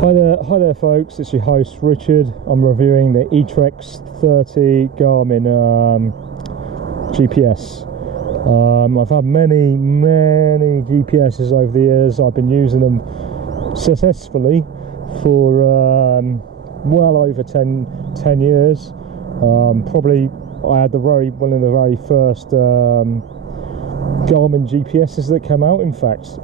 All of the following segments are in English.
Hi there folks, it's your host Richard. I'm reviewing the eTrex 30 Garmin GPS. I've had many GPSs over the years. I've been using them successfully for well over 10 years. Probably I had one of the very first Garmin GPSs that came out, in fact,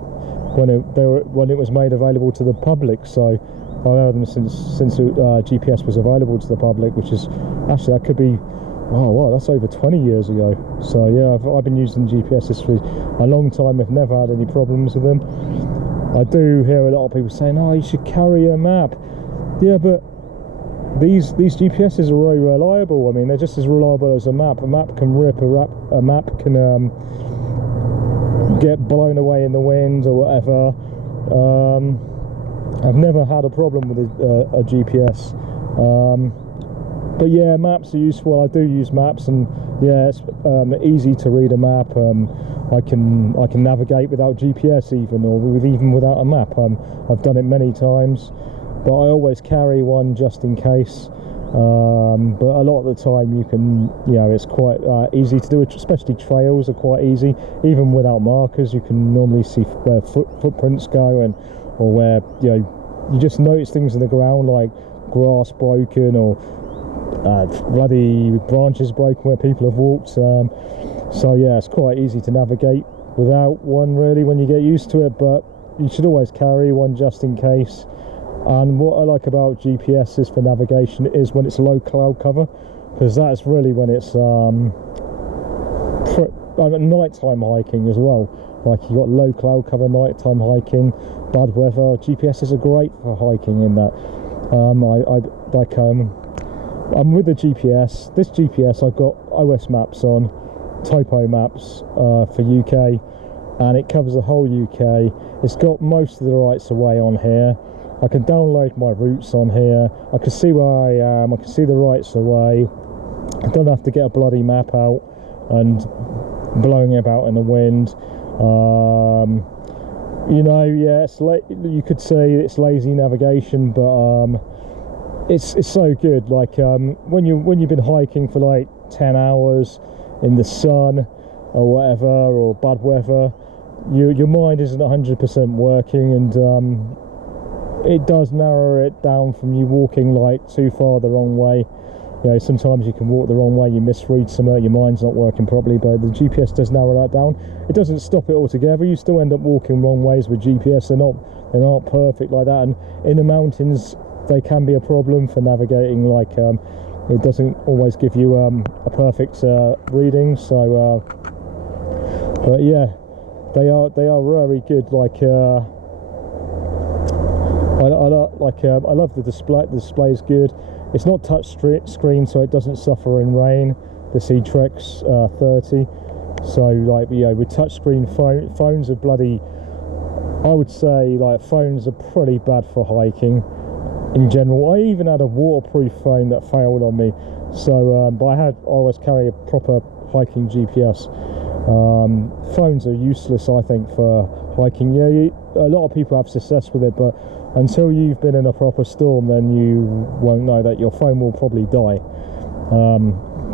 when it was made available to the public. So I've had them since GPS was available to the public, which is actually, that could be, oh wow, that's over 20 years ago. So yeah, I've been using GPSs for a long time. I've never had any problems with them. I do hear a lot of people saying, oh, you should carry a map. Yeah, but these GPSs are very reliable. I mean, they're just as reliable as a map. A map can rip, a map can get blown away in the wind or whatever. I've never had a problem with a GPS. But yeah, maps are useful. I do use maps, and yeah, it's easy to read a map. I can navigate without GPS even without a map. I've done it many times, but I always carry one just in case. But a lot of the time it's quite easy to do it, especially trails are quite easy. Even without markers, you can normally see where footprints go, or where you just notice things in the ground, like grass broken or bloody branches broken where people have walked. So yeah, it's quite easy to navigate without one really when you get used to it, but you should always carry one just in case. And what I like about GPSs for navigation is when it's low cloud cover, because that's really when it's nighttime hiking as well. Like, you got low cloud cover, nighttime hiking, bad weather. GPSs are great for hiking in that. I'm with the GPS. This GPS, I've got OS maps on, topo maps for UK, and it covers the whole UK. It's got most of the rights of way on here. I can download my routes on here. I can see where I am. I can see the rights of way. I don't have to get a bloody map out and blowing it about in the wind. Yeah, you could say it's lazy navigation, but it's so good. Like when you've been hiking for like 10 hours in the sun or whatever, or bad weather, your mind isn't 100% working, and it does narrow it down from you walking like too far the wrong way. Sometimes you can walk the wrong way, you misread somewhere, your mind's not working properly, but the GPS does narrow that down. It doesn't stop it altogether. You still end up walking wrong ways with GPS. They're not perfect like that, and in the mountains they can be a problem for navigating. Like it doesn't always give you a perfect reading. So but yeah, they are very good. Like I love the display. The display is good. It's not touch screen, so it doesn't suffer in rain. This eTrex 30. So with touch screen phones are bloody. I would say phones are pretty bad for hiking in general. I even had a waterproof phone that failed on me. So but I always carry a proper hiking GPS. Phones are useless, I think, for hiking. Yeah, a lot of people have success with it, but until you've been in a proper storm, then you won't know that your phone will probably die.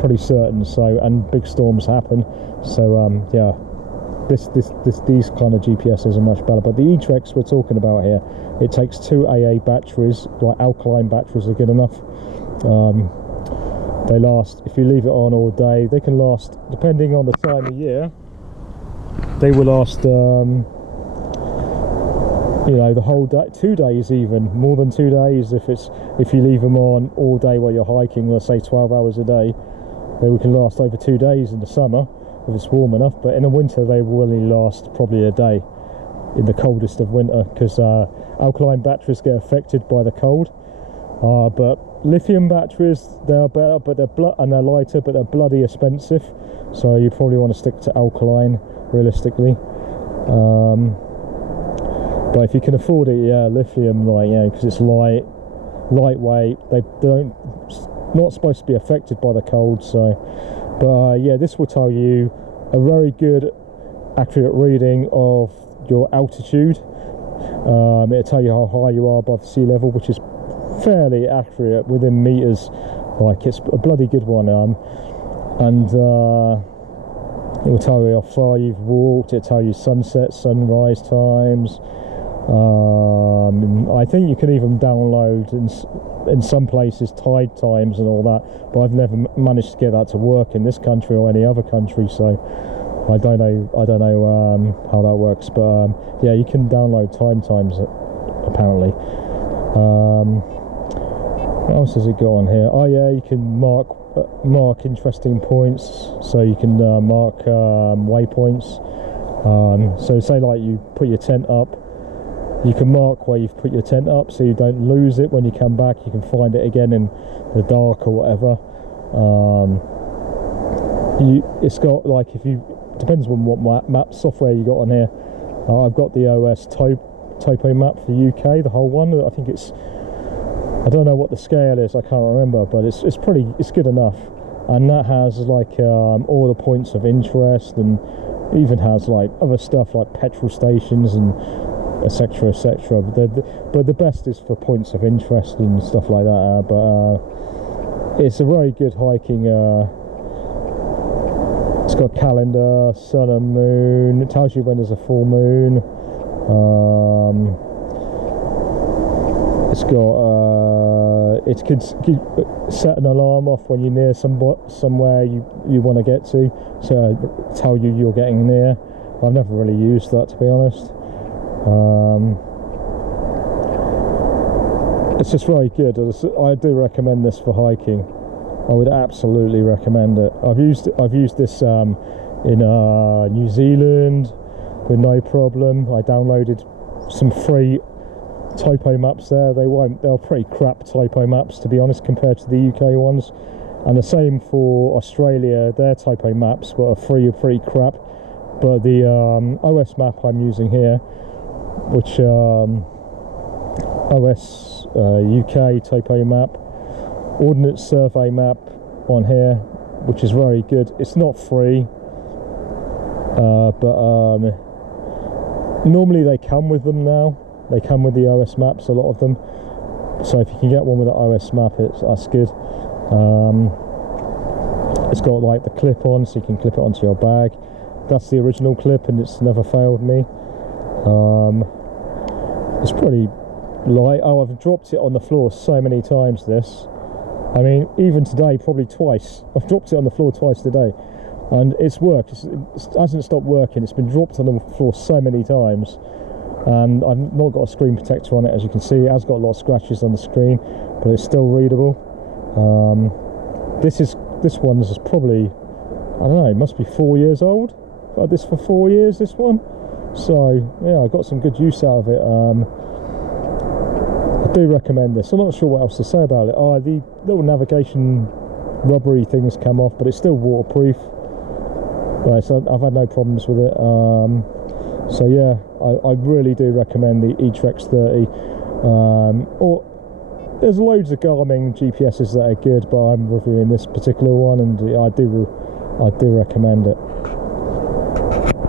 Pretty certain. So, and big storms happen. So yeah, these kind of GPSs are much better. But the eTrex we're talking about here, it takes 2 AA batteries. Like alkaline batteries are good enough. They last, if you leave it on all day, they can last, depending on the time of year, they will last the whole day, 2 days, even more than 2 days. If you leave them on all day while you're hiking, let's say 12 hours a day, they can last over 2 days in the summer if it's warm enough. But in the winter they will only last probably a day in the coldest of winter, because alkaline batteries get affected by the cold. But lithium batteries, they're better, but they're lighter, but they're bloody expensive. So you probably want to stick to alkaline realistically. But if you can afford it, yeah, lithium, because it's lightweight. They don't, not supposed to be affected by the cold. So, but yeah, this will tell you a very good, accurate reading of your altitude It'll tell you how high you are above sea level, which is fairly accurate within meters. Like, it's a bloody good one. And it will tell you how far you've walked. It'll tell you sunset, sunrise times. I think you can even download in some places tide times and all that, but I've never managed to get that to work in this country or any other country, so I don't know how that works. But yeah, you can download time times apparently. What else has it got on here? Oh yeah, you can mark interesting points, so you can mark waypoints. So say like you put your tent up, you can mark where you've put your tent up so you don't lose it when you come back. You can find it again in the dark or whatever. It's got, like, depends on what map software you got on here. I've got the OS topo map for the UK, the whole one. I think it's, I don't know what the scale is, I can't remember, but it's good enough. And that has like all the points of interest, and even has like other stuff like petrol stations and etc, etc. But the best is for points of interest and stuff like that. But it's a very good hiking. It's got calendar, sun and moon. It tells you when there's a full moon. It's got it could set an alarm off when you're near somewhere you want to get to, so tell you you're getting near. I've never really used that, to be honest. It's just very good. I do recommend this for hiking. I would absolutely recommend it. I've used this in New Zealand with no problem. I downloaded some free topo maps there. They're pretty crap topo maps, to be honest, compared to the UK ones. And the same for Australia. Their topo maps were free, pretty crap. But the OS map I'm using here, which OS UK topo map, Ordnance Survey map on here, which is very good. It's not free, but normally they come with them now. They come with the OS maps, a lot of them. So if you can get one with the OS map, that's good. It's got like the clip on, so you can clip it onto your bag. That's the original clip, and it's never failed me. It's pretty light. Oh, I've dropped it on the floor so many times, this. I mean, even today, probably twice. I've dropped it on the floor twice today, and it's worked. It hasn't stopped working. It's been dropped on the floor so many times, and I've not got a screen protector on it, as you can see. It has got a lot of scratches on the screen, but it's still readable. This one is probably, I don't know, it must be 4 years old. I've had this for 4 years, this one. So yeah, I got some good use out of it. I do recommend this. I'm not sure what else to say about it. Oh, the little navigation rubbery things come off, but it's still waterproof. Right, so I've had no problems with it. So yeah, I really do recommend the eTrex 30. Or there's loads of Garmin GPSs that are good, but I'm reviewing this particular one, and I do recommend it.